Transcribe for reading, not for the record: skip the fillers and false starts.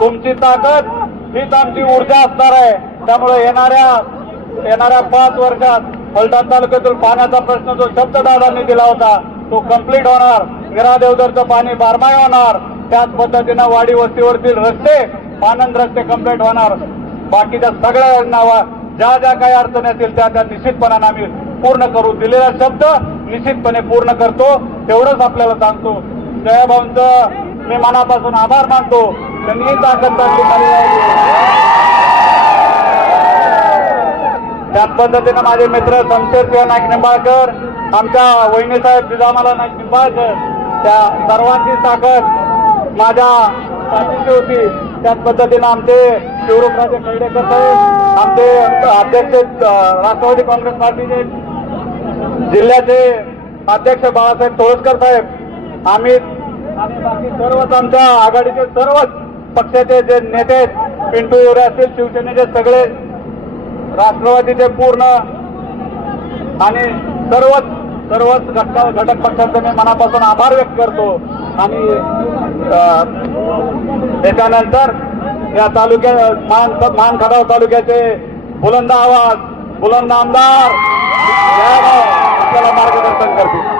तुमची ताकद हीच आमची ऊर्जा असणार आहे. त्यामुळे येणाऱ्या 5 वर्षात फलटण तालुक्यातील पाण्याचा प्रश्न जो शब्द दादांनी दिला होता तो कंप्लीट होणार. विरा देवधरचं पाणी बारमाही होणार. त्याच पद्धतीनं वाडी वस्तीवरतील रस्ते पानंद रस्ते कंप्लीट होणार. बाकीच्या सगळ्या नावा ज्या काही अडचणी असतील त्या निश्चितपणाने आम्ही पूर्ण करू. दिलेला शब्द निश्चितपणे पूर्ण करतो तेवढंच आपल्याला सांगतो. जयभाऊंचं मी मनापासून आभार मानतो. त्यांनी ताकद दाखवली त्याच पद्धतीनं माझे मित्र शमशेरसिंह नाईक निंबाळकर, आमच्या वहिनीसाहेब जिजामाला नाईक निंबाळकर, त्या सर्वांची ताकद माझ्या पाठीशी होती. त्याच पद्धतीनं आमचे शिवरूपराजे खर्डेकर साहेब, आमचे अध्यक्ष राष्ट्रवादी काँग्रेस पार्टीचे जिल्ह्याचे अध्यक्ष बाळासाहेब तोळसकर साहेब, आम्ही आणि बाकी सर्वच आमच्या आघाडीचे सर्वच पक्षाचे जे नेते आहेत, पिंटू येवरे असतील, शिवसेनेचे सगळे, राष्ट्रवादीचे पूर्ण आणि सर्वच घटक पक्षांचे मी मनापासून आभार व्यक्त करतो. आणि त्याच्यानंतर या मान खटाव तालुक्याचे बुलंद आवाज, बुलंद आमदार आपल्याला मार्गदर्शन करतील.